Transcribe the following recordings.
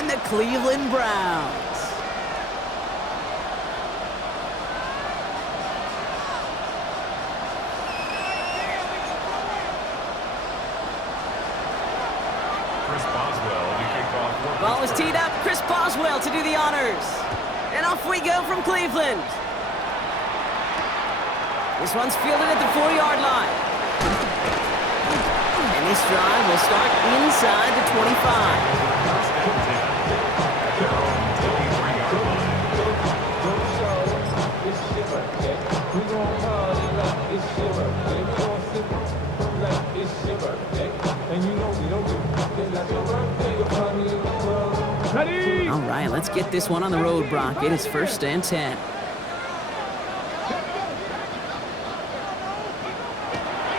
and the Cleveland Browns. Ball is teed up. Chris Boswell to do the honors. And off we go from Cleveland. This one's fielded at the 4-yard line. And this drive will start inside the 25. All right, let's get this one on the road, Brock. It is 1st and 10.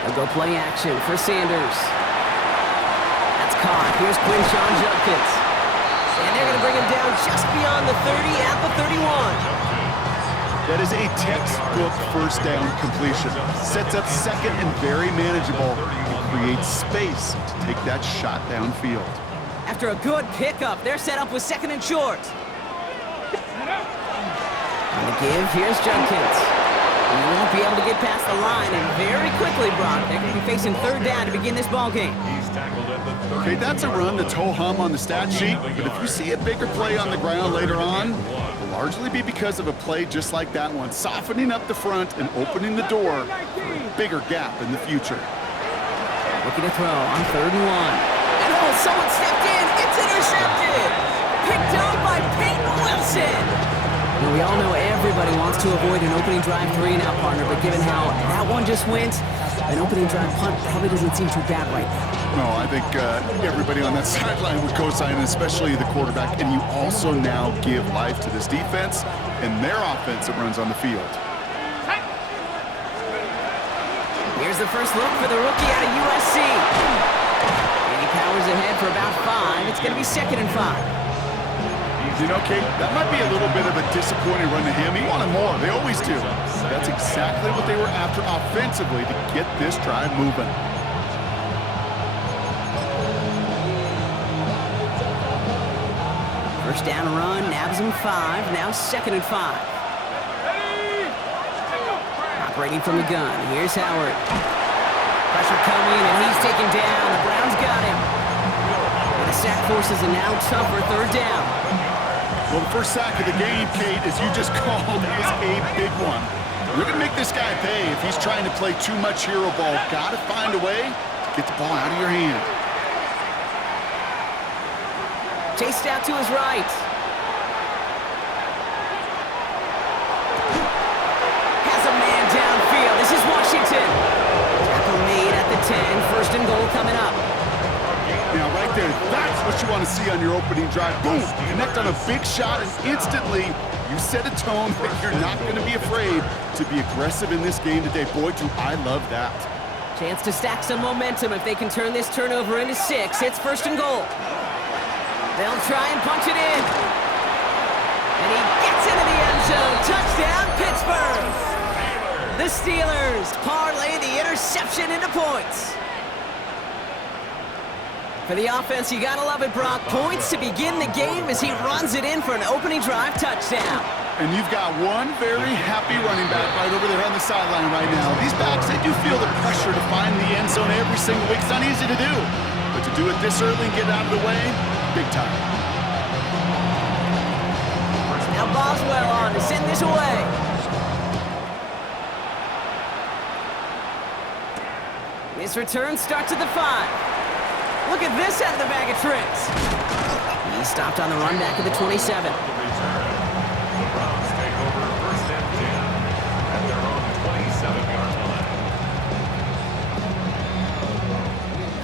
They'll go play action for Sanders. That's caught. Here's Quinshawn Judkins. And they're going to bring him down just beyond the 30 at the 31. That is a textbook first down completion. Sets up second and very manageable. It creates space to take that shot downfield. After a good pickup, they're set up with 2nd and short. On the give, here's Judkins. He won't be able to get past the line, and very quickly, Brock, they're going to be facing 3rd down to begin this ball game. Okay, that's a run that's ho-hum on the stat sheet, but if you see a bigger play on the ground later on, it'll largely be because of a play just like that one, softening up the front and opening the door for a bigger gap in the future. Looking to throw on 3rd and 1. And oh, someone stepped in. It's intercepted. Picked up by Peyton Wilson. Well, we all know everybody wants to avoid an opening drive 3 now, partner, but given how that one just went, an opening drive punt probably doesn't seem too bad right now. No, I think everybody on that sideline would co-sign, especially the quarterback, and you also now give life to this defense and their offense that runs on the field. Here's the first look for the rookie out of USC. And he powers ahead for about 5. It's going to be 2nd and 5. You know, Kate, that might be a little bit of a disappointing run to him. He wanted more. They always do. That's exactly what they were after offensively to get this drive moving. First down run, nabs him 5. Now 2nd and 5. Operating from the gun. Here's Howard. Pressure coming, and he's taken down. The Browns got him. And the sack forces a now tougher 3rd down. Well, the first sack of the game, Kate, as you just called, is a big one. You're going to make this guy pay if he's trying to play too much hero ball. Got to find a way to get the ball out of your hand. Chased out to his right. Has a man downfield. This is Washington. Tackle made at the 10. 1st and goal coming up. Now, right there, that's what you want to see on your opening drive. Boom! Connect on a big shot, and instantly you set a tone that you're not going to be afraid to be aggressive in this game today. Boy, do I love that. Chance to stack some momentum if they can turn this turnover into 6. It's 1st and goal. They'll try and punch it in. And he gets into the end zone. Touchdown, Pittsburgh! The Steelers parlay the interception into points. For the offense, you gotta love it, Brock. Points to begin the game as he runs it in for an opening drive touchdown. And you've got one very happy running back right over there on the sideline right now. These backs, they do feel the pressure to find the end zone every single week. It's not easy to do. But to do it this early and get out of the way, big time. Now Boswell on to send this away. This return starts at the 5. Look at this out of the bag of tricks. He stopped on the run back at the 27.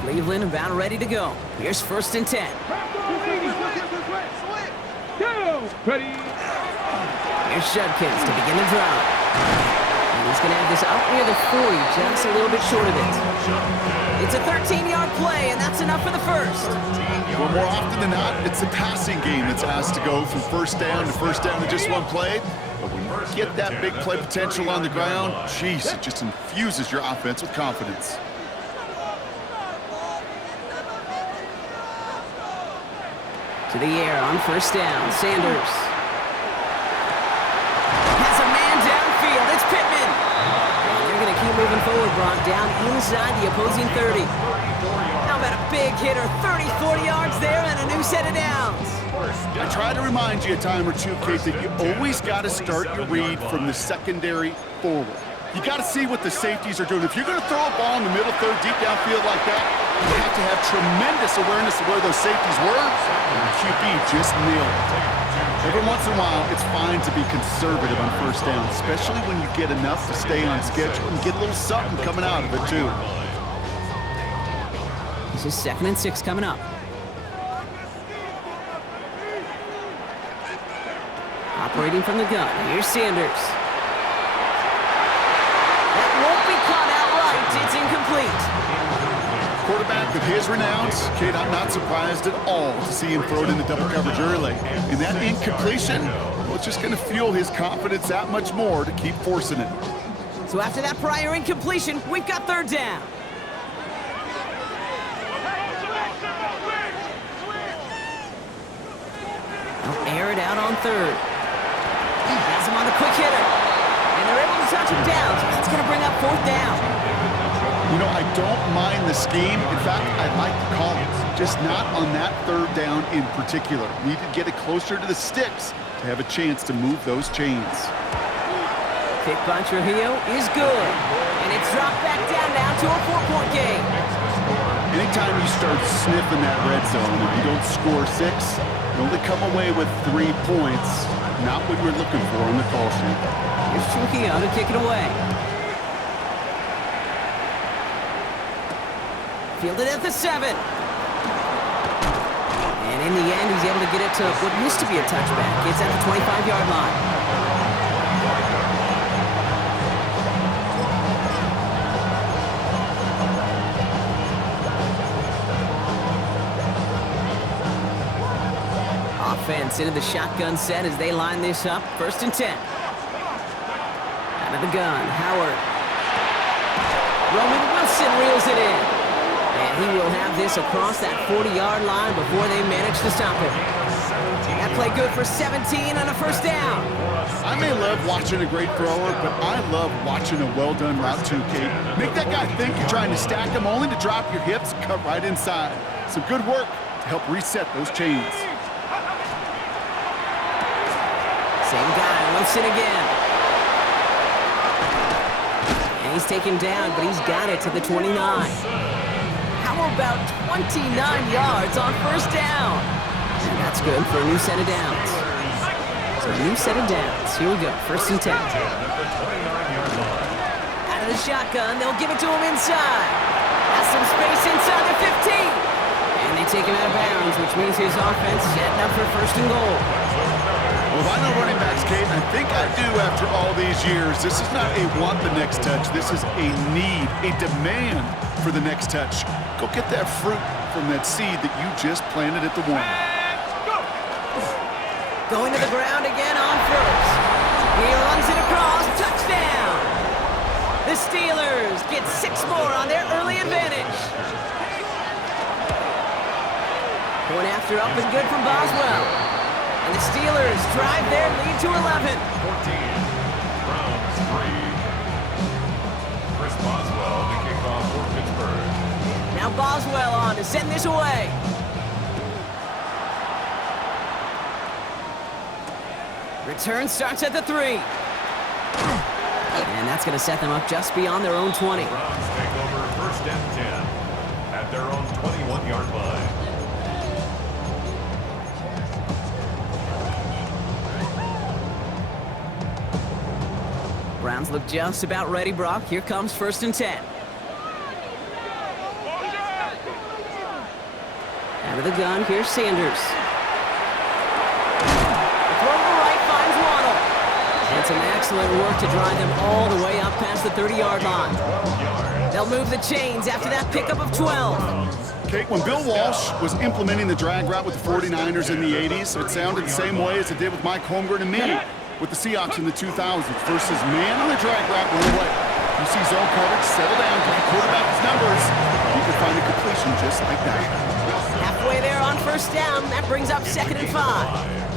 Cleveland about ready to go. Here's 1st and 10. Ready. Here's Judkins to begin the drive. And he's going to have this up near the 40, just a little bit short of it. It's a 13-yard play, and that's enough for the first. Well, more often than not, it's the passing game that's asked to go from first down to just one play. But when you get that big play potential on the ground, geez, it just infuses your offense with confidence. To the air on first down. Sanders has a man downfield. It's Pittman. And they're going to keep moving forward, Brock, down inside the opposing 30. How about a big hitter? 30, 40 yards there and a new set of downs. I try to remind you a time or two, Kate, that you always got to start your read from the secondary forward. You got to see what the safeties are doing. If you're going to throw a ball in the middle third, deep downfield like that, you have to have tremendous awareness of where those safeties were, and the QB just nailed it. Every once in a while, it's fine to be conservative on first down, especially when you get enough to stay on schedule and get a little something coming out of it, too. This is 2nd and 6 coming up. Operating from the gun. Here's Sanders. That won't be caught outright. It's incomplete. Quarterback of his renowns, Kate, I'm not surprised at all to see him throw it into double coverage early. And that incompletion, well, it's just going to fuel his confidence that much more to keep forcing it. So after that prior incompletion, we've got 3rd down. They'll air it out on 3rd. Has him on the quick hitter. And they're able to touch him down. So that's going to bring up 4th down. You know, I don't mind the scheme. In fact, I like the call. Just not on that 3rd down in particular. Need to get it closer to the sticks to have a chance to move those chains. Kick by Trujillo is good. And it's dropped back down now to a 4-point game. Anytime you start sniffing that red zone, if you don't score 6, you only come away with 3 points. Not what you're looking for on the call sheet. Here's Trujillo to kick it away. Fielded at the 7. And in the end, he's able to get it to what used to be a touchback. It's at the 25-yard line. Offense into the shotgun set as they line this up. 1st and 10. Out of the gun, Howard. Roman Wilson reels it in. And he will have this across that 40-yard line before they manage to stop him. That play good for 17 on a 1st down. I may love watching a great thrower, but I love watching a well-done route too, Kate. Make that guy think you're trying to stack him only to drop your hips, cut right inside. Some good work to help reset those chains. Same guy, Wilson again. And he's taken down, but he's got it to the 29. How about 29 yards on 1st down? And that's good for a new set of downs. So a new set of downs. Here we go, 1st and 10. Out of the shotgun, they'll give it to him inside. Has some space inside the 15. And they take him out of bounds, which means his offense is setting up for 1st and goal. Well, if I know running backs, Kate, I think I do after all these years. This is not a want the next touch. This is a need, a demand for the next touch. Go get that fruit from that seed that you just planted at the 1. Going to the ground again on 1st. He runs it across. Touchdown! The Steelers get 6 more on their early advantage. Point after up and good from Boswell. And the Steelers drive their lead to 11. 14, Browns 3. Chris Boswell, the kickoff for Pittsburgh. Now Boswell on to send this away. Return starts at the 3. And that's going to set them up just beyond their own 20. Browns take over 1st and 10 at their own 21-yard line. Browns look just about ready, Brock. Here comes 1st and 10. Out of the gun, here's Sanders. Throw to the right finds Waddle. And some excellent work to drive them all the way up past the 30-yard line. They'll move the chains after that pickup of 12. Kate, when Bill Walsh was implementing the drag route with the 49ers in the 80s, it sounded the same way as it did with Mike Holmgren and me with the Seahawks in the 2000s versus man on the drag route one way. You see zone coverage, settle down, give the quarterback his numbers. You can find a completion just like that. halfway there on first down. That brings up 2nd and 5.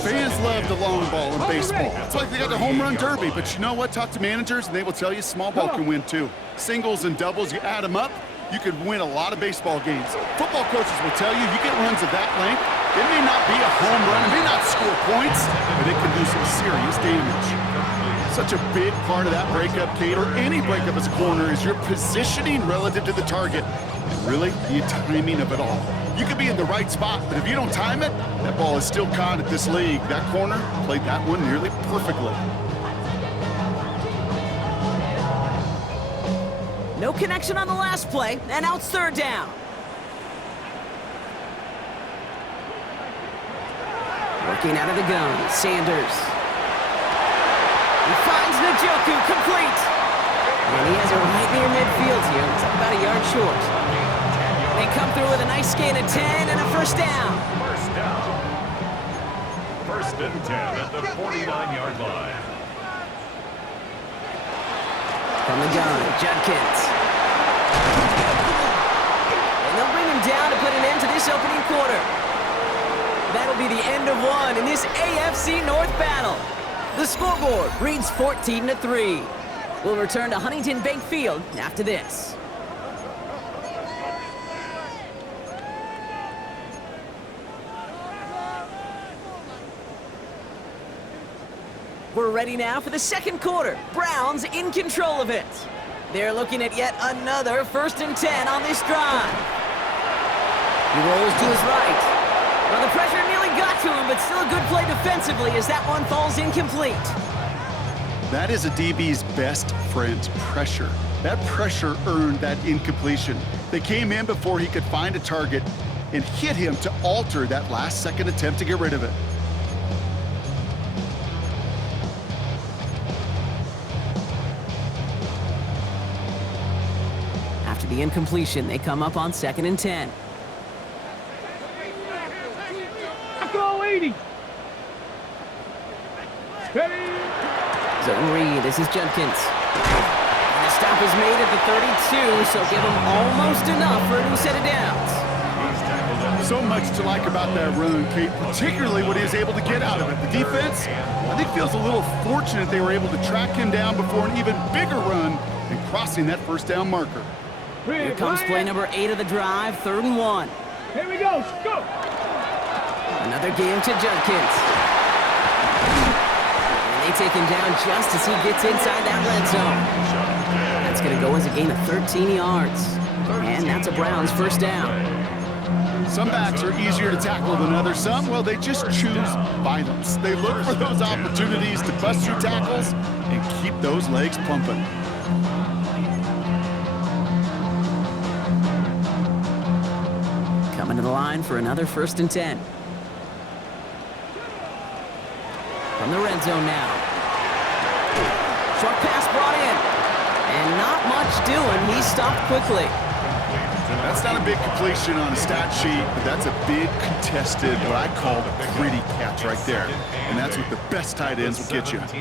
Fans love the long ball in baseball. It's like they got the home run derby, but you know what? Talk to managers and they will tell you small ball can win too. Singles and doubles, you add them up, you could win a lot of baseball games. Football coaches will tell you get runs of that length. It may not be a home run, it may not score points, but it can do some serious damage. Such a big part of that breakup, Kate, or any breakup as a corner, is your positioning relative to the target. And really, the timing of it all. You could be in the right spot, but if you don't time it, that ball is still caught at this league. That corner played that one nearly perfectly. No connection on the last play, and now it's 3rd down. Working out of the gun, Sanders. He finds Njoku, complete. And he has it right near midfield here. It's about a yard short. They come through with a nice gain of 10 and a first down. First down. 1st and 10 at the 49-yard line. From the gun, Judkins. And they'll bring him down to put an end to this opening quarter. That'll be the end of one in this AFC North battle. The scoreboard reads 14-3. We'll return to Huntington Bank Field after this. We're ready now for the 2nd quarter. Browns in control of it. They're looking at yet another 1st and 10 on this drive. He rolls to his right. Well, the pressure nearly got to him, but still a good play defensively as that one falls incomplete. That is a DB's best friend, pressure. That pressure earned that incompletion. They came in before he could find a target and hit him to alter that last-second attempt to get rid of it. After the incompletion, they come up on 2nd and 10. Go 80. Ready. Zone read, this is Judkins. And the stop is made at the 32, so give him almost enough for a new set of downs. So much to like about that run, Kate, particularly what he was able to get out of it. The defense, I think, feels a little fortunate they were able to track him down before an even bigger run and crossing that first down marker. Here comes play number 8 of the drive, 3rd and 1. Here we go. Go. Another game to Judkins. And they take him down just as he gets inside that red zone. That's going to go as a gain of 13 yards. And that's a Browns first down. Some backs are easier to tackle than others. Some, well, they just choose violence. They look for those opportunities to bust through tackles and keep those legs pumping. Coming to the line for another 1st and 10. From the red zone now. Short pass brought in. And not much doing. He stopped quickly. That's not a big completion on a stat sheet, but that's a big contested, what I call gritty catch right there. And that's what the best tight ends will get you. The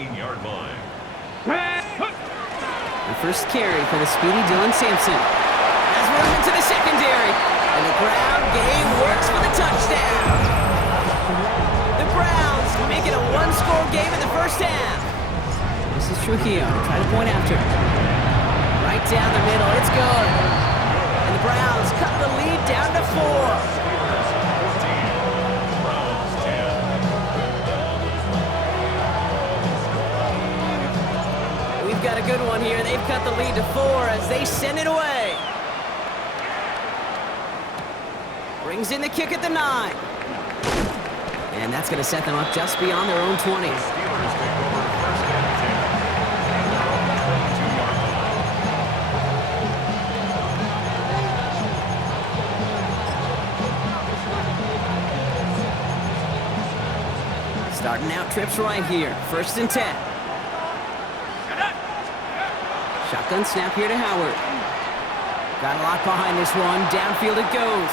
first carry for the speedy Dylan Sampson. Has room into the secondary. And the ground game works for the touchdown. The Browns make it a one-score game in the first half. This is Trujillo. Try to point after. Right down the middle. It's good. And the Browns cut the lead down to 4. We've got a good one here. They've cut the lead to 4 as they send it away. Brings in the kick at the 9. And that's going to set them up just beyond their own 20. Starting out trips right here. 1st and 10. Shotgun snap here to Howard. Got a lot behind this one. Downfield it goes.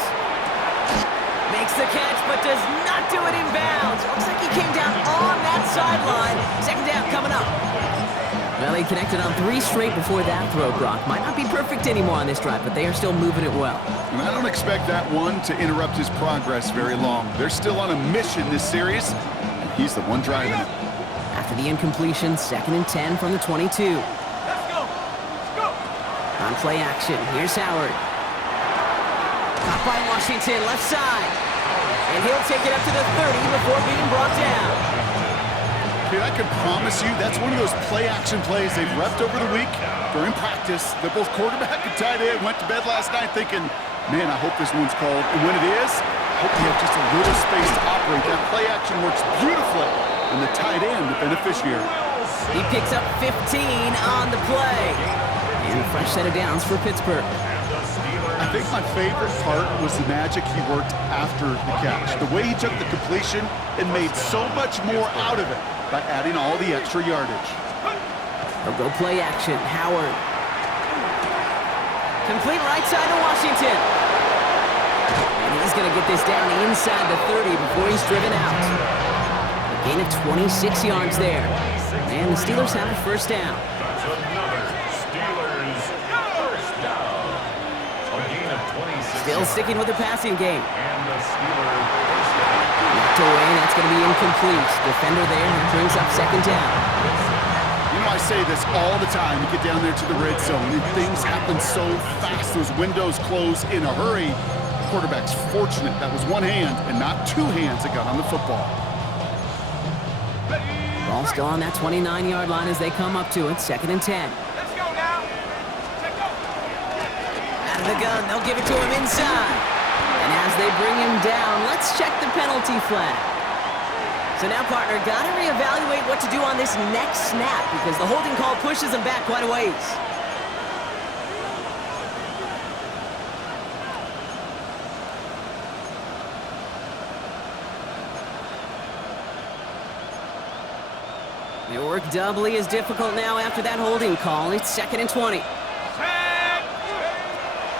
Makes the catch, but does not do it in bounds. Looks like he came down on that sideline. 2nd down coming up. Well, they connected on 3 straight before that throw, Brock. Might not be perfect anymore on this drive, but they are still moving it well. And I don't expect that one to interrupt his progress very long. They're still on a mission this series, and he's the one driving it. After the incompletion, 2nd and 10 from the 22. Let's go. Let's go. On play action, here's Howard. Caught by Washington, left side. And he'll take it up to the 30 before being brought down. Kid, I can promise you that's one of those play-action plays they've repped over the week during practice. That both quarterback and tight end went to bed last night thinking, man, I hope this one's called. And when it is, I hope you have just a little space to operate. That play-action works beautifully, and the tight end, the beneficiary. He picks up 15 on the play. And a fresh set of downs for Pittsburgh. I think my favorite part was the magic he worked after the catch. The way he took the completion and made so much more out of it by adding all the extra yardage. They'll go play action. Howard. Complete right side to Washington. And he's going to get this down inside the 30 before he's driven out. A gain of 26 yards there. And the Steelers have a first down. That's another Steelers first down. A gain of 26. Still sticking with the passing game. And the Steelers first down. Knocked away, and that's going to be incomplete. Defender there who brings up 2nd down. You know, I say this all the time. You get down there to the red zone, and things happen so fast. Those windows close in a hurry. The quarterback's fortunate that was one hand and not 2 hands that got on the football. Ball still on that 29-yard line as they come up to it. 2nd and 10. Let's go now. Take go. Out of the gun, they'll give it to him inside. And as they bring him down, let's check the penalty flag. So now, partner, got to reevaluate what to do on this next snap because the holding call pushes him back quite a ways. Their work doubly as difficult now after that holding call. It's 2nd and 20.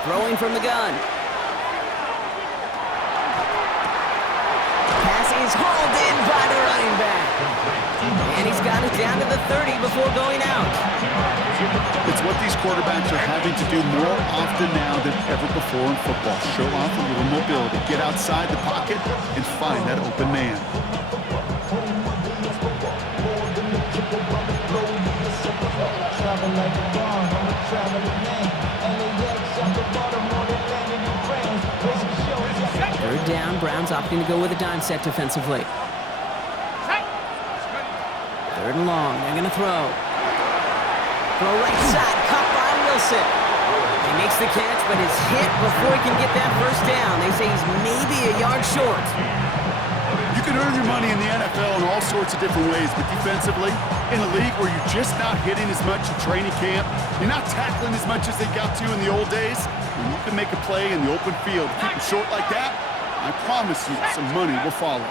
Throwing from the gun. Pass is hauled in by the running back. And he's got it down to the 30 before going out. It's what these quarterbacks are having to do more often now than ever before in football. Show off a little mobility. Get outside the pocket and find that open man. Third down, Browns opting to go with a dime set defensively. 3rd and long, they're going to throw. Throw right side, caught by Wilson. He makes the catch, but is hit before he can get that first down. They say he's maybe a yard short. You can earn your money in the NFL in all sorts of different ways, but defensively, in a league where you're just not hitting as much in training camp, you're not tackling as much as they got to in the old days, when you can make a play in the open field, keep it short like that, I promise you some money will follow.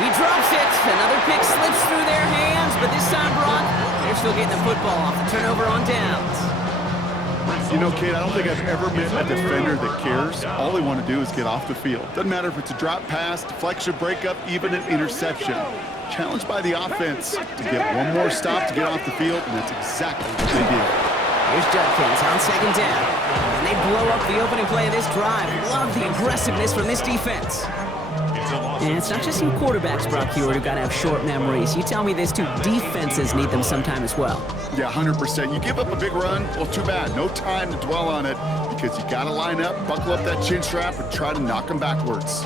He drops it. Another pick slips through their hands, but this time, Brock, they're still getting the football off the turnover on downs. You know, kid, I don't think I've ever met a defender that cares. All they want to do is get off the field. Doesn't matter if it's a drop pass, deflection, breakup, even an interception. Challenged by the offense to get one more stop to get off the field, and that's exactly what they did. Here's Judkins on 2nd down. And they blow up the opening play of this drive. Love the aggressiveness from this defense. And it's not just you quarterbacks, Brock Hewitt, who've got to have short memories. You tell me this too, defenses need them sometime as well. Yeah, 100%. You give up a big run, well, too bad. No time to dwell on it because you got to line up, buckle up that chin strap, and try to knock them backwards.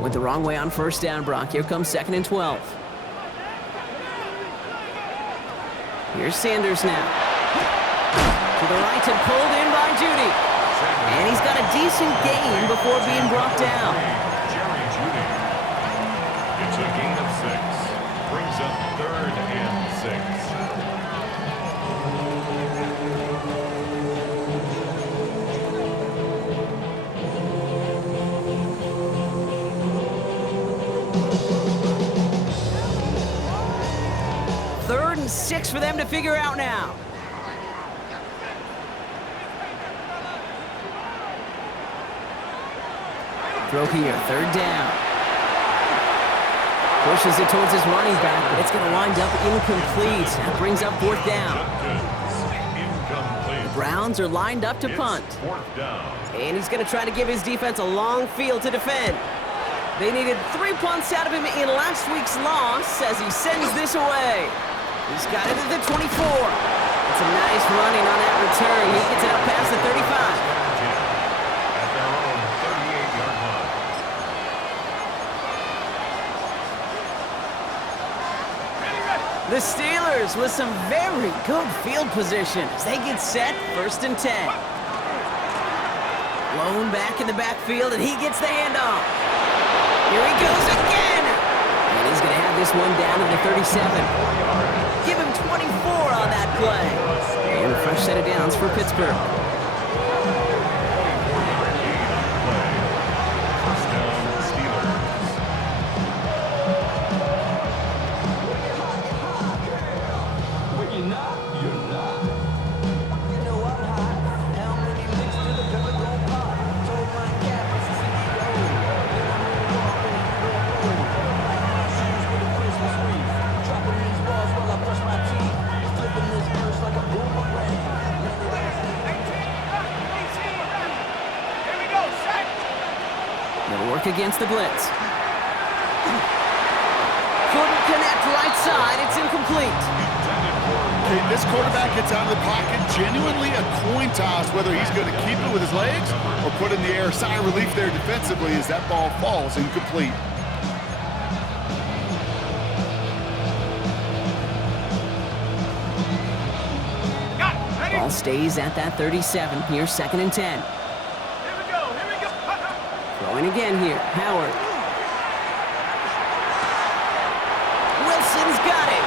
Went the wrong way on 1st down, Brock. Here comes 2nd and 12. Here's Sanders now. To the right and pulled in by Judy. And he's got a decent gain before being brought down. It's a gain of 6. Brings up 3rd and 6. Third and 6 for them to figure out now. Throw here, 3rd down. Pushes it towards his running back, but it's going to wind up incomplete. That brings up fourth down. Incomplete. The Browns are lined up to punt. It's fourth down. And he's going to try to give his defense a long field to defend. They needed 3 punts out of him in last week's loss as he sends this away. He's got it at the 24. It's a nice running on that return. He gets it up past the 35. At their own 38-yard line. The Steelers with some very good field position as they get set, 1st and 10. Blown back in the backfield, and he gets the handoff. Here he goes again. And he's going to have this one down to the 37. Give him 24 on that play. And a fresh set of downs for Pittsburgh. First down, Steelers. They'll work against the blitz. Couldn't connect right side. It's incomplete. Okay, this quarterback gets out of the pocket, genuinely a coin toss whether he's going to keep it with his legs or put in the air. Sigh of relief there defensively as that ball falls incomplete. Ball stays at that 37. Here's 2nd and 10. Here we go. Throwing again here. Howard. Wilson's got it.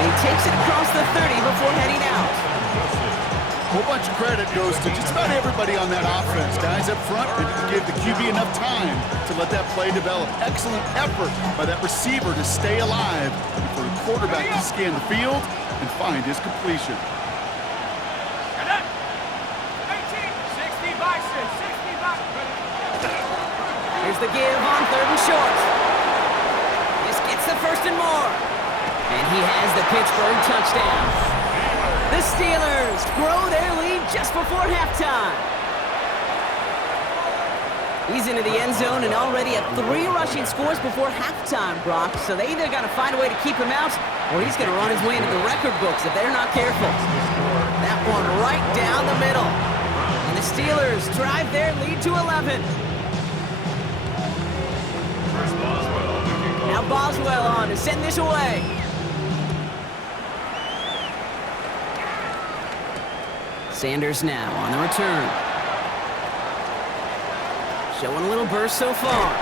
And he takes it across the 30 before heading out. A whole bunch of credit goes to just about everybody on that offense. Guys up front, they didn't give the QB enough time to let that play develop. Excellent effort by that receiver to stay alive and for the quarterback to scan the field and find his completion. Here's the give on 3rd and short. This gets the 1st and more. And he has the Pittsburgh touchdown. The Steelers grow their lead just before halftime. He's into the end zone and already at 3 rushing scores before halftime, Brock. So they either got to find a way to keep him out or he's going to run his way into the record books if they're not careful. That one right down the middle. And the Steelers drive their lead to 11. Now Boswell on to send this away. Sanders now on the return. Showing a little burst so far.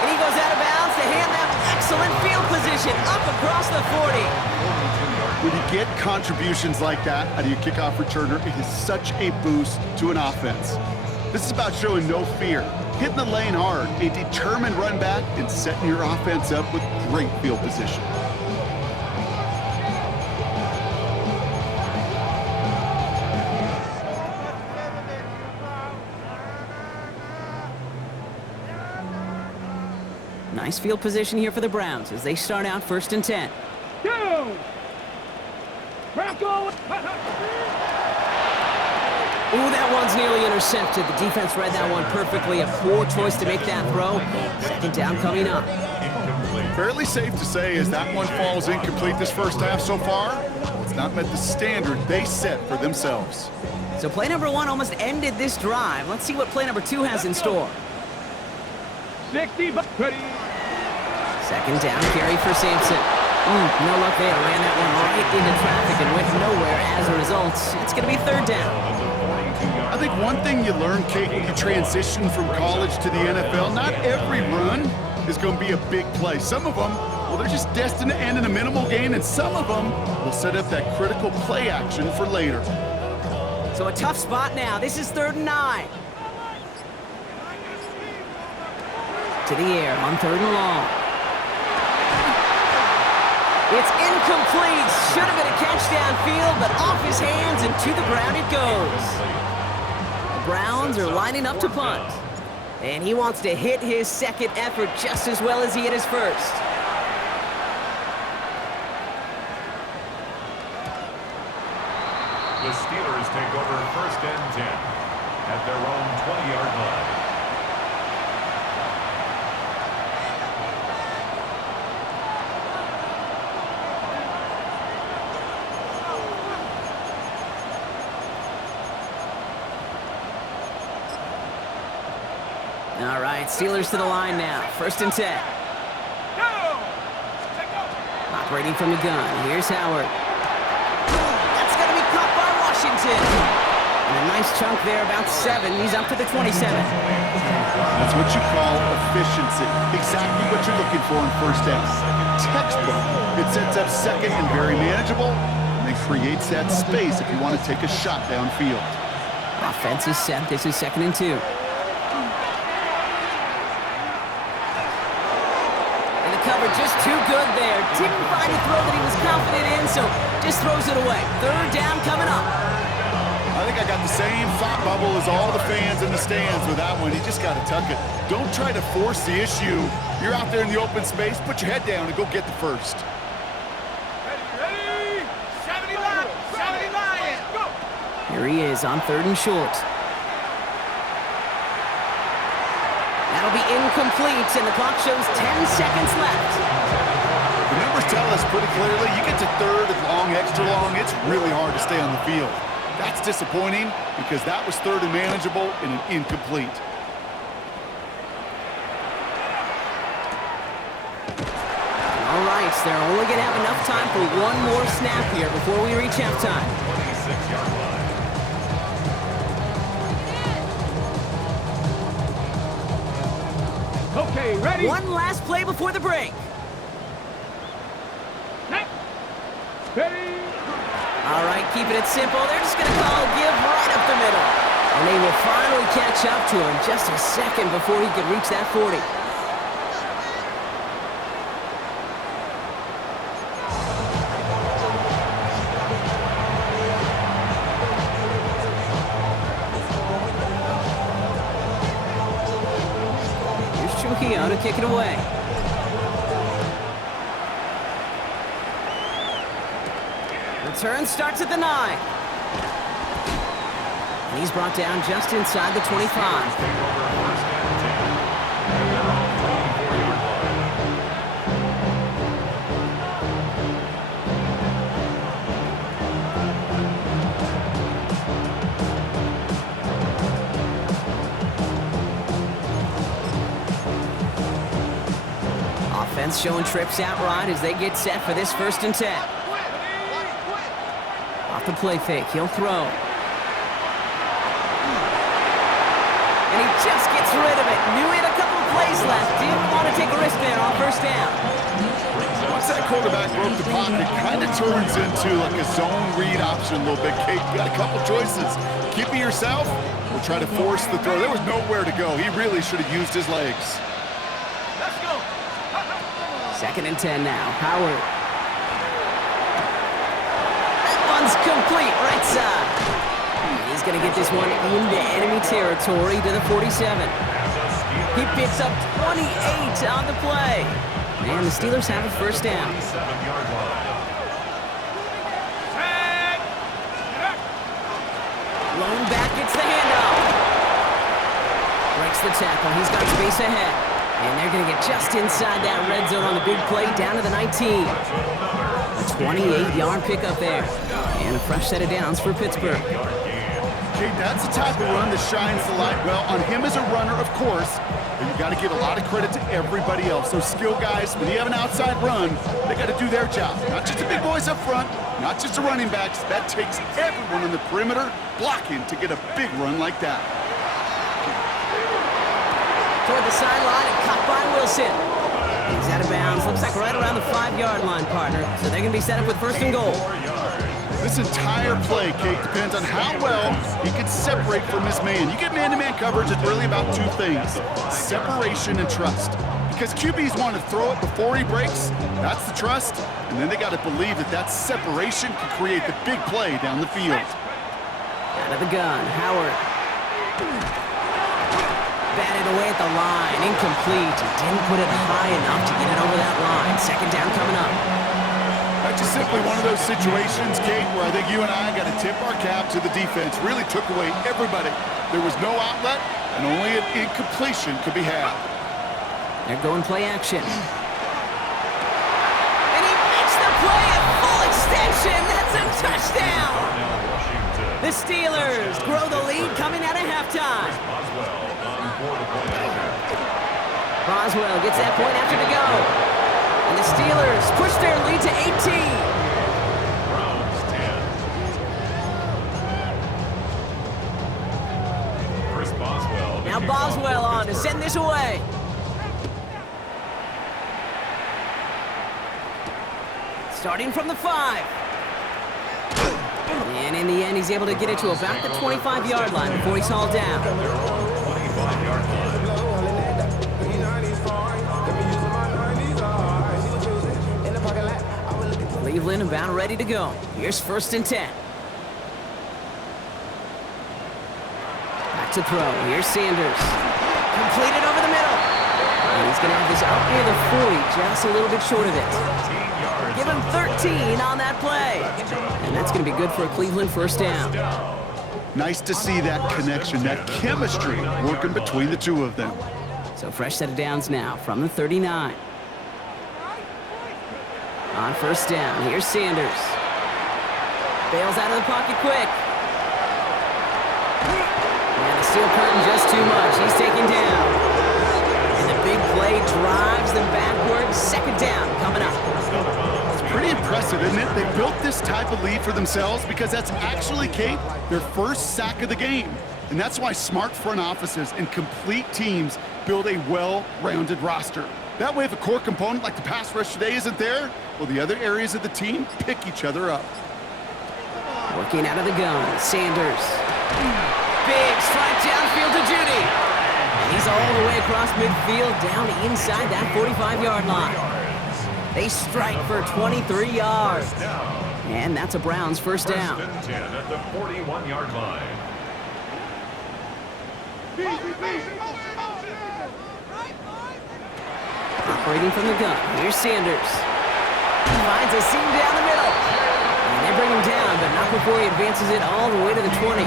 And he goes out of bounds to hand them excellent field position up across the 40. When you get contributions like that out of your kickoff returner, it is such a boost to an offense. This is about showing no fear, hitting the lane hard, a determined run back, and setting your offense up with great field position. Nice field position here for the Browns as they start out 1st and 10. Ooh, that one's nearly intercepted. The defense read that one perfectly. A poor choice to make that throw. 2nd down coming up. Fairly safe to say as that one falls incomplete this first half so far, well, it's not met the standard they set for themselves. So play number 1 almost ended this drive. Let's see what play number 2 has in store. 60, ready. 2nd down carry for Sampson. No luck there. Ran that one right into traffic and went nowhere as a result. It's going to be 3rd down. I think one thing you learn, Kate, when you transition from college to the NFL, not every run is going to be a big play. Some of them, well, they're just destined to end in a minimal gain, and some of them will set up that critical play action for later. So a tough spot now. This is 3rd and 9. To the air on 3rd and long. It's incomplete. Should have been a catch downfield, but off his hands and to the ground it goes. The Browns are lining up to punt. And he wants to hit his 2nd effort just as well as he hit his 1st. take over 1st and 10 at their own 20-yard line. All right, Steelers to the line now. 1st and 10. Operating from the gun. Here's Howard. That's going to be caught by Washington. And a nice chunk there, about 7. He's up to the 27. That's what you call efficiency. Exactly what you're looking for in 1st down. Textbook. It sets up 2nd and very manageable, and then creates that space if you want to take a shot downfield. Offense is set. This is 2nd and 2. Cover just too good there. Didn't find a throw that he was confident in, so just throws it away. 3rd down coming up. I think I got the same thought bubble as all the fans in the stands with that one. You just got to tuck it. Don't try to force the issue. You're out there in the open space. Put your head down and go get the 1st. Ready? 79, 79, go! Here he is on 3rd and short. That'll be incomplete, and the clock shows 10 seconds left. The numbers tell us pretty clearly, you get to 3rd and long, extra long, it's really hard to stay on the field. That's disappointing because that was 3rd and manageable and an incomplete. All right, so they're only going to have enough time for one more snap here before we reach halftime. 26-yard line. Okay, ready? One last play before the break. Ready? All right, keeping it simple. They're just going to call a give right up the middle. And they will finally catch up to him just a second before he could reach that 40. To kick it away. Return starts at the 9. And he's brought down just inside the 25. Offense showing trips out right as they get set for this 1st and 10. Off the play fake, he'll throw. And he just gets rid of it. Knew he had a couple of plays left. Didn't want to take a risk there on 1st down. Once that quarterback broke the pocket, it kind of turns into like a zone read option a little bit. Kate, you got a couple choices. Keep it yourself or try to force the throw. There was nowhere to go. He really should have used his legs. 2nd and 10 now. Howard. That one's complete, right side. He's going to get this one into enemy territory to the 47. He picks up 28 on the play. And the Steelers have a 1st down. Lone back gets the handoff. Breaks the tackle. He's got space ahead. And they're going to get just inside that red zone on the big play, down to the 19. A 28-yard pickup there. And a fresh set of downs for Pittsburgh. Okay, that's the type of run that shines the light well on him as a runner, of course. But you got to give a lot of credit to everybody else. Those skill guys, when you have an outside run, they got to do their job. Not just the big boys up front, not just the running backs. That takes everyone on the perimeter blocking to get a big run like that. Toward the sideline and caught by Wilson. He's out of bounds. Looks like right around the 5-yard line, partner. So they're going to be set up with 1st and goal. This entire play, Kate, depends on how well he can separate from his man. You get man-to-man coverage, it's really about 2 things: separation and trust. Because QBs want to throw it before he breaks. That's the trust. And then they got to believe that that separation can create the big play down the field. Out of the gun, Howard. Batted away at the line, incomplete. He didn't put it high enough to get it over that line. 2nd down coming up. That just simply one of those situations, Kate, where I think you and I got to tip our cap to the defense. Really took away everybody. There was no outlet, and only an incompletion could be had. They're going play action. And he makes the play at full extension. That's a touchdown. The Steelers grow the lead coming out of halftime. Boswell gets that point after to go. And the Steelers push their lead to 18. Now Boswell on to send this away. Starting from the 5. And in the end, he's able to get it to about the 25-yard line before he's hauled down. 25-yard line. Cleveland about ready to go. Here's 1st and 10. Back to throw. Here's Sanders. Completed over the middle. And he's going to have this out near the 40, just a little bit short of it. Give him 13 on that play. And that's going to be good for a Cleveland 1st down. Nice to see that connection, that chemistry working between the two of them. So fresh set of downs now from the 39. On 1st down, here's Sanders. Bails out of the pocket quick. And the steel curtain just too much. He's taken down. And the big play drives them backwards. 2nd down coming up. It's pretty impressive, isn't it? They built this type of lead for themselves because that's actually, Kate, their first sack of the game. And that's why smart front offices and complete teams build a well-rounded roster. That way, if a core component like the pass rush today isn't there, well, the other areas of the team pick each other up. Working out of the gun, Sanders. Big strike downfield to Judy. And he's all the way across midfield, down inside that 45-yard line. They strike for 23 yards. And that's a Browns 1st down. 1st and 10 at the 41-yard line. Operating from the gun, here's Sanders. Finds a seam down the middle. And they bring him down, but not before he advances it all the way to the 20.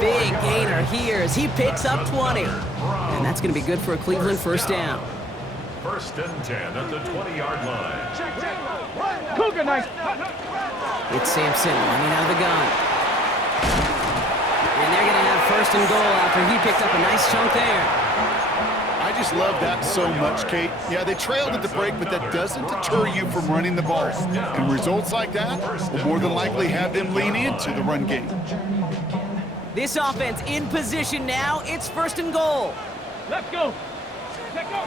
Big gainer here as he picks up 20. And that's going to be good for a Cleveland 1st down. 1st and 10 at the 20-yard line. Cougar nice. It's Sampson running out of the gun. And they're going to have 1st and goal after he picked up a nice chunk there. I just love that so much, Kate. Yeah, they trailed at the break, but that doesn't deter you from running the ball. And results like that will more than likely have them lean into the run game. This offense in position now. It's 1st and goal. Let's go. Let's go.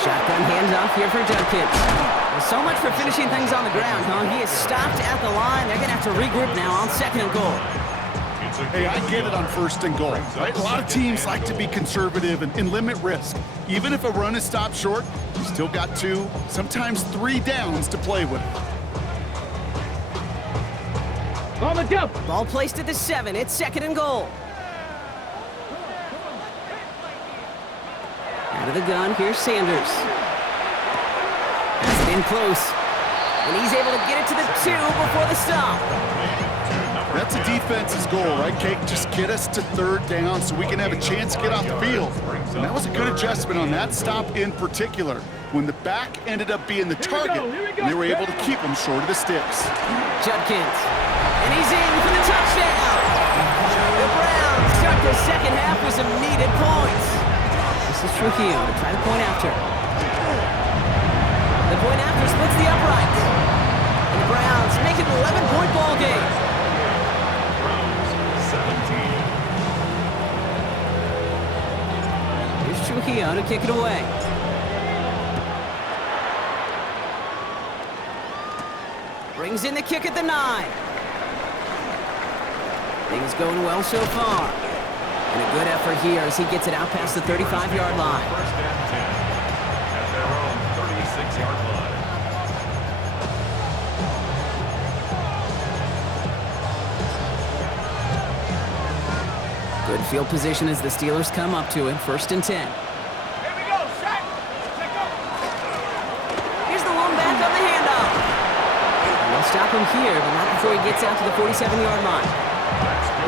Shotgun handoff here for Judkins. Well, so much for finishing things on the ground, huh? He is stopped at the line. They're going to have to regroup now on 2nd and goal. Hey, I get it on 1st and goal, right? A lot of teams like to be conservative and limit risk. Even if a run is stopped short, you still got 2, sometimes 3 downs to play with. On the jump. Ball placed at the 7. It's 2nd and goal. Out of the gun, here's Sanders. Has it in close. And he's able to get it to the 2 before the stop. That's a defense's goal, right, Kate? Just get us to 3rd down so we can have a chance to get off the field. And that was a good adjustment on that stop in particular, when the back ended up being the target, and they were able to keep him short of the sticks. Judkins. And he's in for the touchdown. The Browns start the 2nd half with some needed points. This is Trujillo to try the point after. The point after splits the uprights. And the Browns make it an 11-point ball game. Here's Trujillo to kick it away. Brings in the kick at the 9. Things going well so far. And a good effort here as he gets it out past the 35-yard line. 1st and 10 at their own 36-yard line. Good field position as the Steelers come up to it. 1st and 10. Here we go, Shaq. Let's go. Here's the one back on the handoff. stop him here, but not before he gets out to the 47-yard line.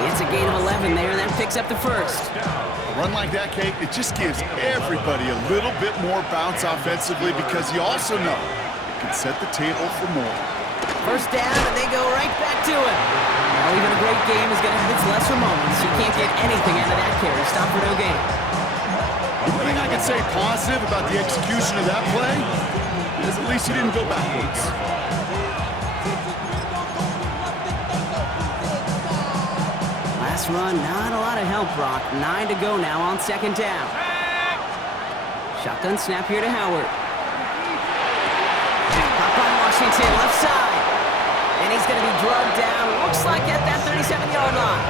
It's a gain of 11 there, and that picks up the first. A run like that, Kate, it just gives everybody a little bit more bounce offensively because you also know it can set the table for more. First down, and they go right back to him. Well, even a great game is going to have its lesser moments. You can't get anything out of that carry. Stop for no gain. One thing I can say positive about the execution of that play is at least he didn't go backwards. Last run, not a lot of help, Brock. 9 to go now on second down. Shotgun snap here to Howard. Up on Washington, left side. And he's going to be drugged down, looks like at that 37-yard line.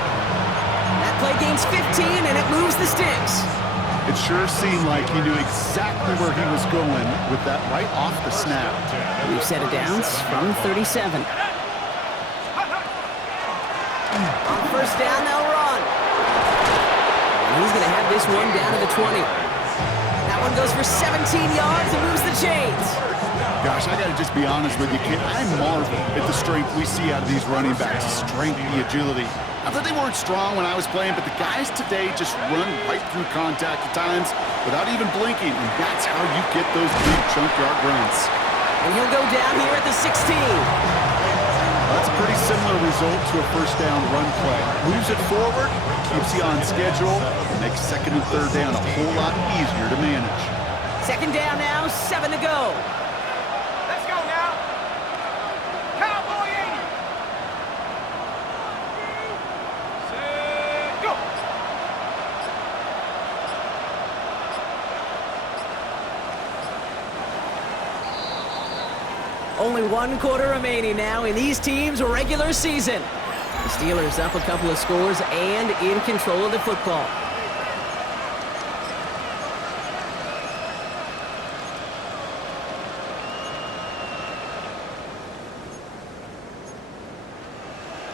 That play gains 15, and it moves the sticks. It sure seemed like he knew exactly where he was going with that right off the snap. We've set it downs from 37. On first down, they'll run. And he's going to have this one down to the 20. That one goes for 17 yards and moves the chains. Gosh, I got to just be honest with you, kid. I marvel at the strength we see out of these running backs. The strength, the agility. I thought they weren't strong when I was playing, but the guys today just run right through contact at times without even blinking, and that's how you get those big chunk yard runs. And he'll go down here at the 16. That's a pretty similar result to a first down run play. Moves it forward, keeps you on schedule, and makes second and third down a whole lot easier to manage. Second down now, 7 to go. Let's go now. Cowboy 80. Set, go. Only 1 quarter remaining now in these teams' regular season. The Steelers up a couple of scores and in control of the football.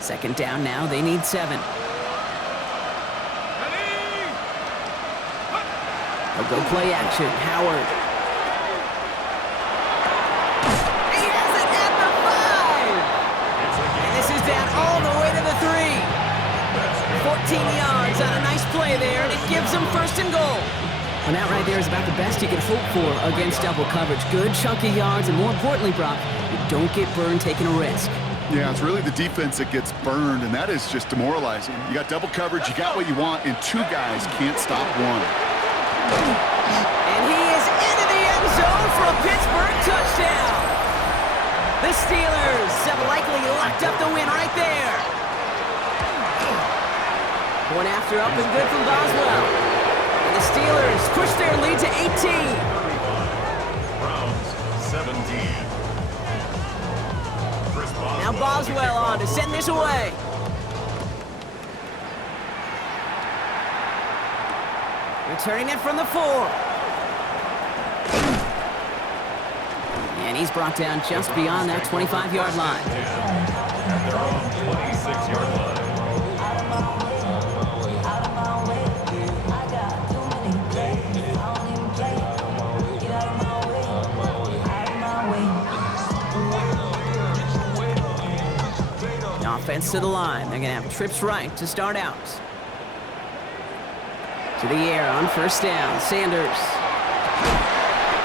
Second down now, they need 7. They'll go play action. Howard. He has it at the 5! And this is down all the way to the 3. 14 yards on a nice play there, and it gives them first and goal. And that right there is about the best you can hope for against double coverage. Good chunky yards, and more importantly, Brock, you don't get burned taking a risk. Yeah, it's really the defense that gets burned, and that is just demoralizing. You got double coverage, you got what you want, and 2 guys can't stop one. And he is into the end zone for a Pittsburgh touchdown. The Steelers have likely locked up the win right there. One after up and good from Boswell. And the Steelers push their lead to 18. Browns 17. Now Boswell on to send this away. Returning it from the 4. And he's brought down just beyond that 25-yard line. At their own 26-yard line. Offense to the line. They're going to have trips right to start out. To the air on first down. Sanders.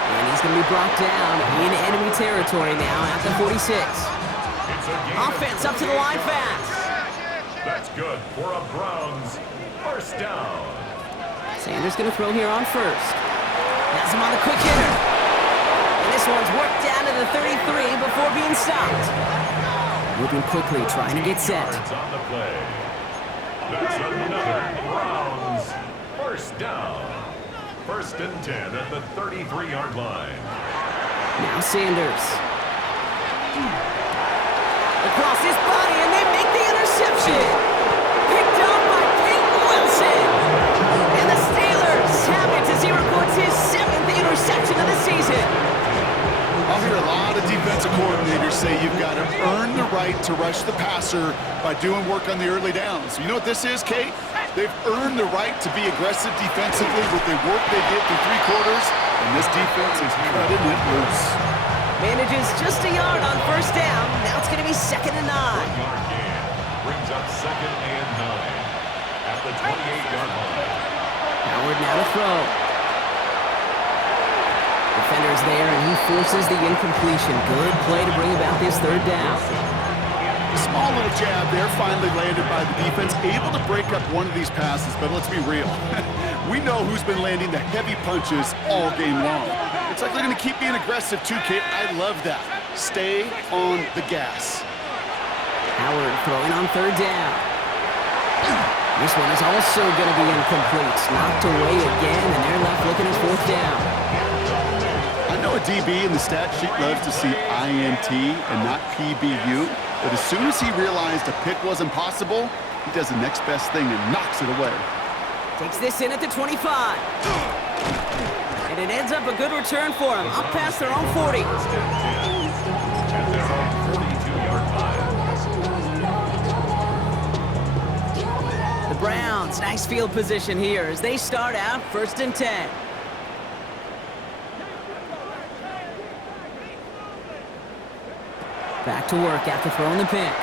And he's going to be brought down in enemy territory now at the 46. Offense up to the line fast. That's good for a Browns first down. Sanders going to throw here on first. Has him on the quick hitter. And this one's worked down to the 33 before being stopped. Moving quickly, trying to get set. On the play. That's another Browns first down. First and 10 at the 33-yard line. Now Sanders. Across his body, and they make the interception. Picked up by Peyton Wilson. And the Steelers have it as he records his 7th interception of the season. I'll hear a lot of defensive coordinators say you've got to earn the right to rush the passer by doing work on the early downs. You know what this is, Kate? They've earned the right to be aggressive defensively with the work they did through 3 quarters, and this defense is cutting it loose. Manages just a yard on first down. Now it's going to be 2nd and 9. 1-yard gain brings up 2nd and 9 at the 28-yard line. Howard now to throw. Defender's there, and he forces the incompletion. Good play to bring about this 3rd down. A small little jab there, finally landed by the defense. Able to break up one of these passes, but let's be real. We know who's been landing the heavy punches all game long. It's like they're going to keep being aggressive too, Kate. I love that. Stay on the gas. Howard throwing on 3rd down. This one is also going to be incomplete. Knocked away again, and they're left looking at 4th down. I know a DB in the stat sheet loves to see INT and not PBU, but as soon as he realized a pick wasn't possible, he does the next best thing and knocks it away. Takes this in at the 25. And it ends up a good return for him. Up past their own 40. At their own 42-yard line. The Browns, nice field position here as they start out 1st and 10. Back to work after throwing the pick.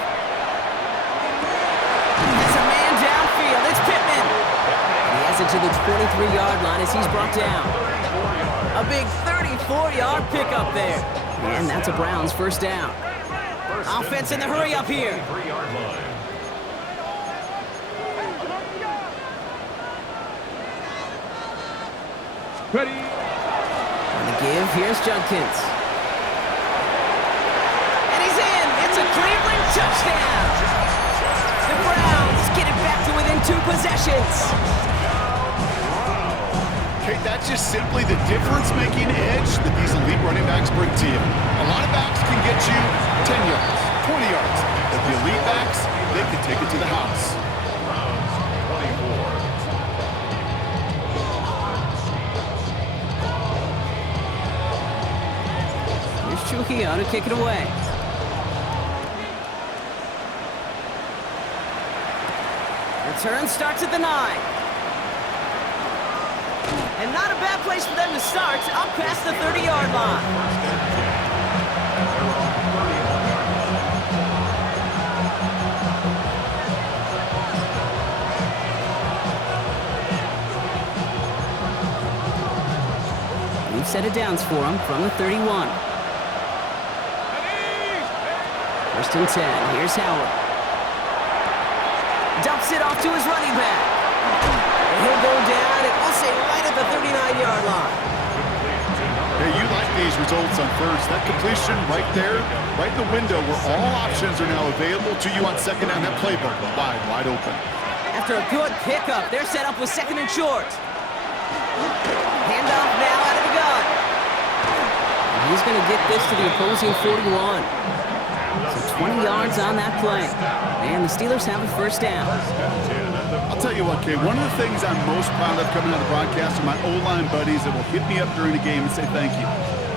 Has a man downfield. It's Pittman. And he has it to the 23-yard line as he's brought down. A big 34-yard pickup there. And that's a Browns 1st down. Offense in the hurry up here. 3-yard line. Ready. On the give, here's Judkins. And he's in. It's a Cleveland touchdown. The Browns get it back to within 2 possessions. Kate, that's just simply the difference-making edge that these elite running backs bring to you. A lot of backs can get you 10 yards, 20 yards, but the elite backs, they can take it to the house. Browns 24. Here's Trujillo to kick it away. Return starts at the 9. And not a bad place for them to start, up past the 30-yard line. We've set it downs for him from the 31. 1st and 10, here's Howard. Dumps it off to his running back. And he'll go down, and we'll say right at the 39-yard line. Hey, you like these results on first. That completion right there, right in the window where all options are now available to you on 2nd down. That playbook wide open. After a good pickup, they're set up with 2nd and short. Handoff now out of the gun. And he's going to get this to the opposing 41. So 20 yards on that play. And the Steelers have a 1st down. I'll tell you what, Kay, one of the things I'm most proud of coming out of the broadcast are my O-line buddies that will hit me up during the game and say thank you.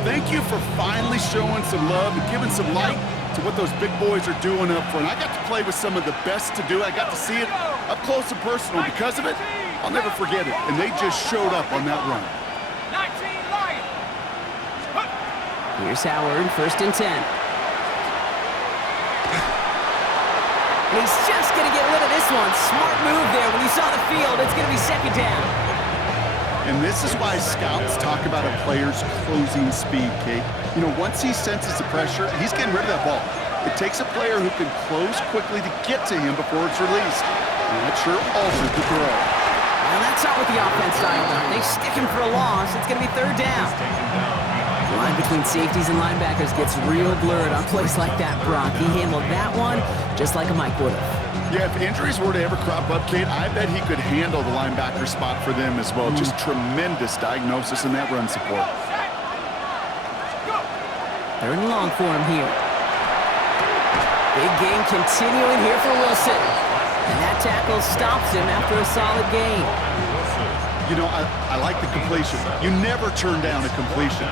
Thank you for finally showing some love and giving some light to what those big boys are doing up front. I got to play with some of the best to do. I got to see it up close and personal. Because of it, I'll never forget it. And they just showed up on that run. 19 Lions. Here's Howard, 1st and 10. And he's just going to get rid of this one. Smart move there. When you saw the field, it's going to be 2nd down. And this is why scouts talk about a player's closing speed, Kate. You know, once he senses the pressure, he's getting rid of that ball. It takes a player who can close quickly to get to him before it's released. And that sure altered the throw. Well, that's not what the offense style does. They stick him for a loss. It's going to be 3rd down. The line between safeties and linebackers gets real blurred on plays like that, Brock. He handled that one just like a Mike would have. Yeah, if injuries were to ever crop up, Kate, I bet he could handle the linebacker spot for them as well. Just tremendous diagnosis in that run support. 3rd and long for him here. Big game continuing here for Wilson. And that tackle stops him after a solid gain. You know, I like the completion. You never turn down a completion.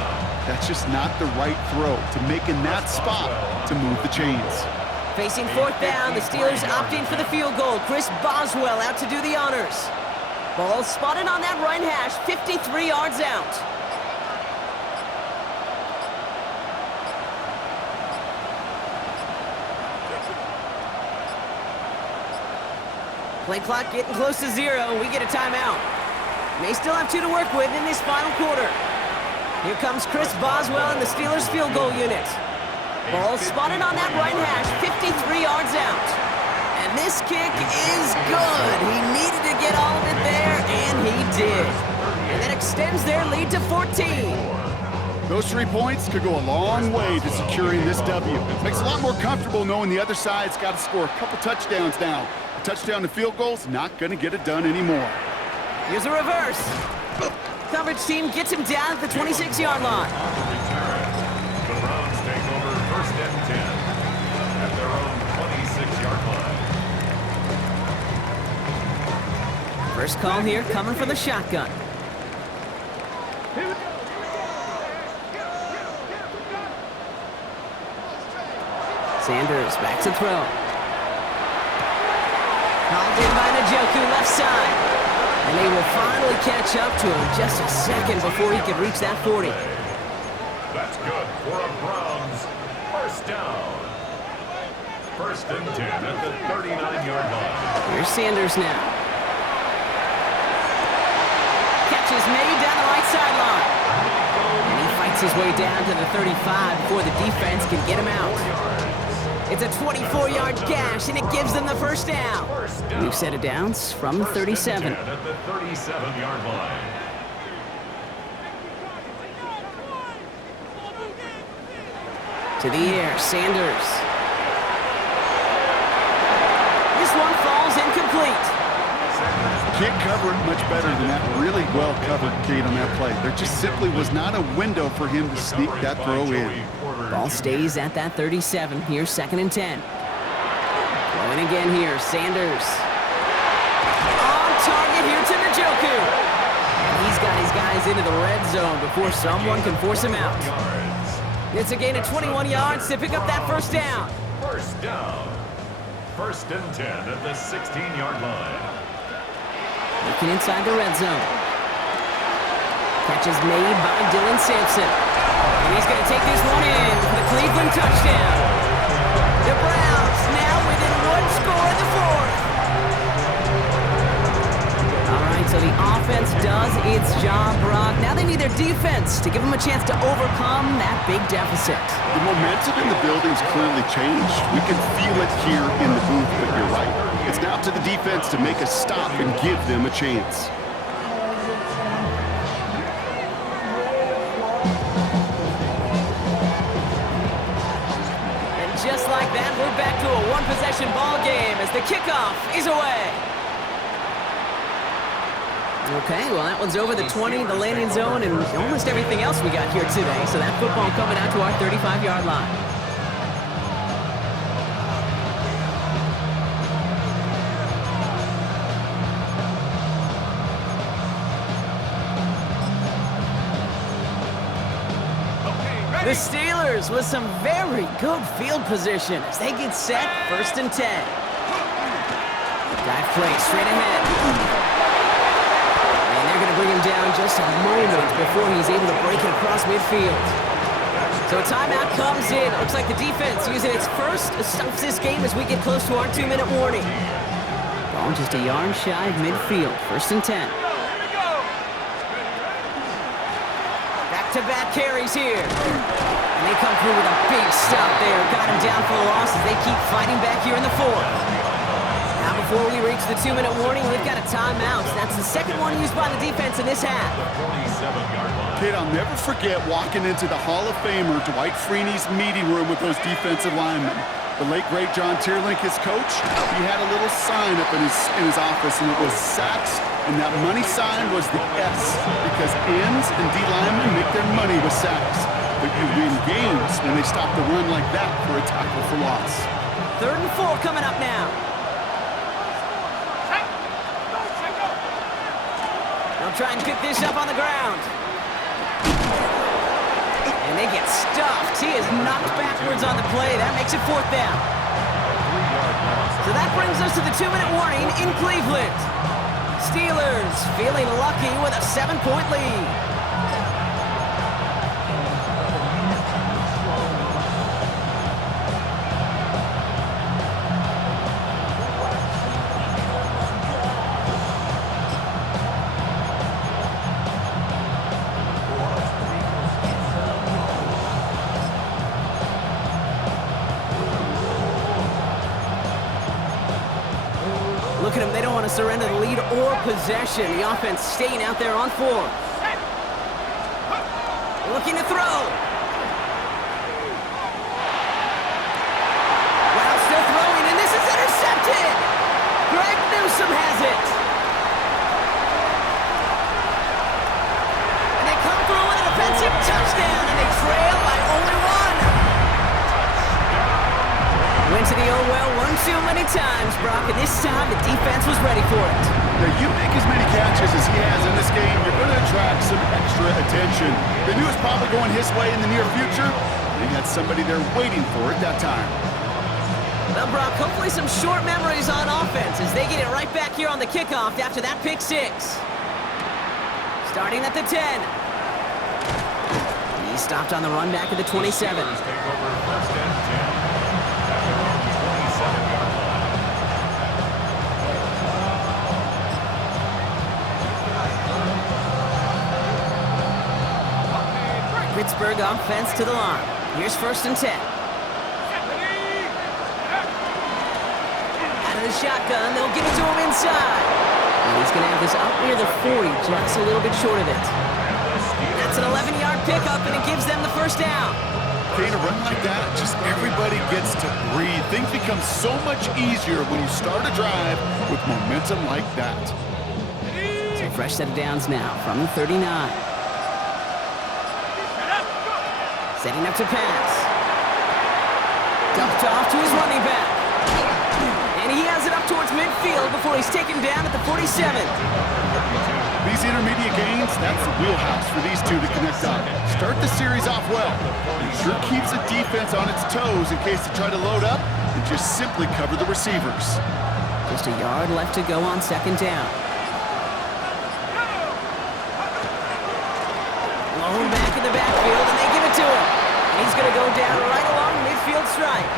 That's just not the right throw to make in that spot to move the chains. Facing 4th down, the Steelers opting for the field goal. Chris Boswell out to do the honors. Ball spotted on that right hash, 53 yards out. Play clock getting close to 0. We get a timeout. May still have 2 to work with in this final quarter. Here comes Chris Boswell in the Steelers field goal unit. Ball spotted on that right hash, 53 yards out. And this kick is good. He needed to get all of it there, and he did. And that extends their lead to 14. Those 3 points could go a long way to securing this W. Makes it a lot more comfortable knowing the other side's got to score a couple touchdowns now. A touchdown and field goal's not going to get it done anymore. Here's a reverse. Coverage team gets him down at the 26-yard line. The Browns take over 1st and 10 at their own 26-yard line. First call here coming from the shotgun. Sanders back to throw. Called in by Njoku, left side. And they will finally catch up to him just a second before he could reach that 40. That's good for a Browns 1st down. 1st and 10 at the 39-yard line. Here's Sanders now. Catch is made down the right sideline. And he fights his way down to the 35 before the defense can get him out. It's a 24-yard gash, and it gives them the 1st down. New set of downs from the 37. At the 37-yard line. To the air, Sanders. This one falls incomplete. Can't cover it much better than that really well-covered Kate on that play. There just simply was not a window for him to sneak that throw in. Ball stays at that 37. Here's 2nd and 10. Throwing again here, Sanders. On target here to Njoku. And he's got his guys into the red zone before someone can force him out. It's a gain of 21 yards to pick up that 1st down. 1st down. 1st and 10 at the 16-yard line. Looking inside the red zone. Catch is made by Dylan Sampson. And he's going to take this one in for the Cleveland touchdown. The Browns now within 1 score in the 4th. All right, so the offense does its job, Brock. Now they need their defense to give them a chance to overcome that big deficit. The momentum in the building's clearly changed. We can feel it here in the booth, but you're right. It's now to the defense to make a stop and give them a chance. Just like that, we're back to a one-possession ball game as the kickoff is away. Okay, well, that one's over the 20, the landing zone, and almost everything else we got here today. So that football coming out to our 35-yard line. The Steelers with some very good field position as they get set, 1st and 10. Dive play straight ahead. And they're going to bring him down just a moment before he's able to break it across midfield. So a timeout comes in. Looks like the defense using its first stops this game as we get close to our 2-minute warning. Ball just a yard shy of midfield, 1st and 10. Back-to-back carries here. And they come through with a big stop there. Got him down for the loss as they keep fighting back here in the 4th. Now before we reach the 2-minute warning, we've got a timeout. That's the second one used by the defense in this half. Kid, I'll never forget walking into the Hall of Famer Dwight Freeney's meeting room with those defensive linemen. The late, great John Tierlink, his coach, he had a little sign up in his office, and it was sacks, and that money sign was the S, because ends and D linemen make their money with sacks. But you win games when they stop the run like that for a tackle for loss. 3rd and 4 coming up now. They'll try and pick this up on the ground. And they get stuffed. He is knocked backwards on the play. That makes it 4th down. So that brings us to the 2-minute warning in Cleveland. Steelers feeling lucky with a 7-point lead. them they don't want to surrender the lead or possession. The offense staying out there on 4. Looking to throw. Wow, still throwing, and this is intercepted. Greg Newsome has it. And they come through with an offensive touchdown, and they trail by only 1. Went to the old well one too many times, Brock, and this time the defense was ready for it. Now, you make as many catches as he has in this game, you're going to attract some extra attention. They knew it was probably going his way in the near future. They had somebody there waiting for it that time. Well, Brock, hopefully some short memories on offense as they get it right back here on the kickoff after that pick 6. Starting at the 10. He stopped on the run back at the 27. Take over first and 10 at their own 27-yard line. Pittsburgh offense to the line. Here's first and 10. Out of the shotgun, they'll give it to him inside. And he's going to have this up near the 40, just a little bit short of it. That's an 11-yard pickup, and it gives them the first down. Okay, in a run like that, just everybody gets to breathe. Things become so much easier when you start a drive with momentum like that. So fresh set of downs now from the 39. Setting up to pass. Dumped off to his running back. And he has it up towards midfield before he's taken down at the 47. These intermediate gains, that's the wheelhouse for these two to connect on. Start the series off well. It sure keeps the defense on its toes in case they try to load up and just simply cover the receivers. Just a yard left to go on second down. Blown back in the backfield, and they give it to him. And he's going to go down right along midfield stripe.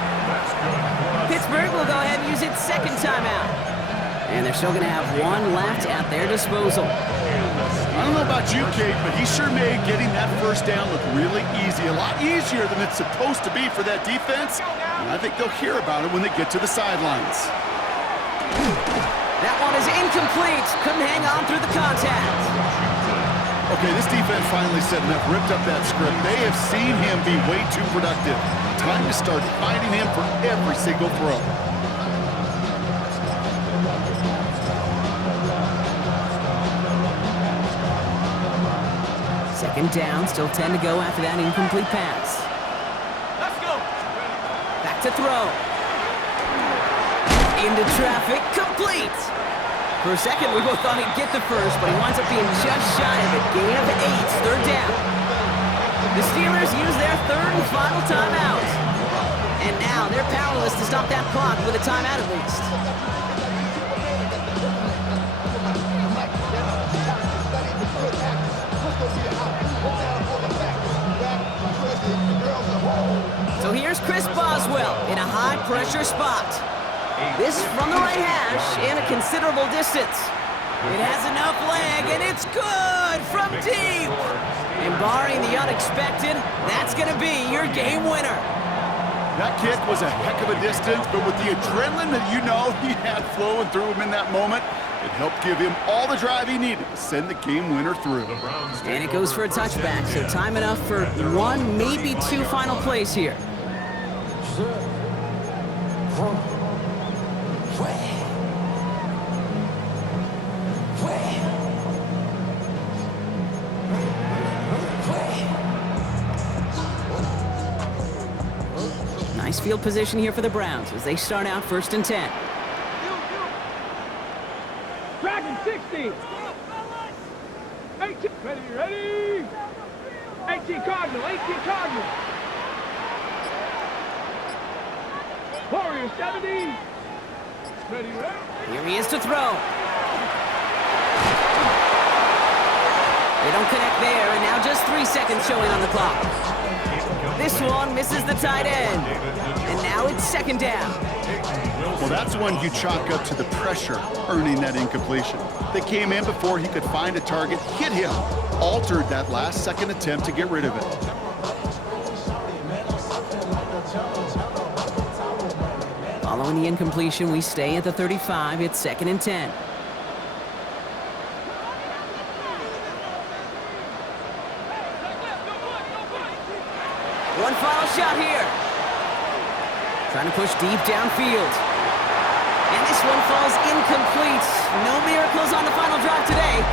Pittsburgh will go ahead and use its second timeout. And they're still going to have one left at their disposal. I don't know about you, Kate, but he sure made getting that first down look really easy. A lot easier than it's supposed to be for that defense. And I think they'll hear about it when they get to the sidelines. That one is incomplete. Couldn't hang on through the contact. Okay, this defense finally set enough, ripped up that script. They have seen him be way too productive. Time to start fighting him for every single throw. Second down, still 10 to go after that incomplete pass. Let's go. Back to throw. Into traffic, complete. For a second, we both thought he'd get the first, but he winds up being just shy of it. Gain of 8, third down. The Steelers use their third and final timeout. And now they're powerless to stop that clock with a timeout at least. So here's Chris Boswell in a high-pressure spot. This from the right hash and a considerable distance. It has enough leg, and it's good from deep. And barring the unexpected, that's going to be your game winner. That kick was a heck of a distance, but with the adrenaline that you know he had flowing through him in that moment, it helped give him all the drive he needed to send the game winner through. And it goes for a touchback, so time enough for one, maybe two final plays here. Nice field position here for the Browns as they start out first and 10. Dragon 60. 18. Ready. 18 Cardinal. Warrior 70. Ready. Here he is to throw. They don't connect there, and now just 3 seconds showing on the clock. This one misses the tight end, and now it's second down. Well, that's one you chalk up to the pressure earning that incompletion. They came in before he could find a target, hit him, altered that last-second attempt to get rid of it. Following the incompletion, we stay at the 35. It's 2nd and 10. One final shot here. Trying to push deep downfield. And this one falls incomplete. No miracles on the final drive today.